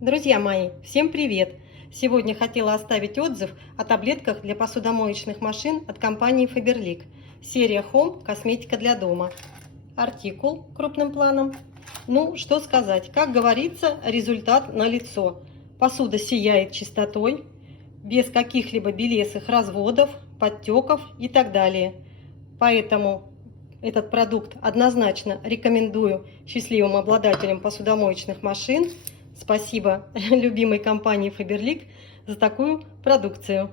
Друзья мои, всем привет! Сегодня хотела оставить отзыв о таблетках для посудомоечных машин от компании Faberlic. Серия Home косметика для дома. Артикул крупным планом. Ну, что сказать, как говорится, результат налицо. Посуда сияет чистотой, без каких-либо белесых разводов, подтеков и так далее. Поэтому этот продукт однозначно рекомендую счастливым обладателям посудомоечных машин. Спасибо любимой компании Faberlic за такую продукцию.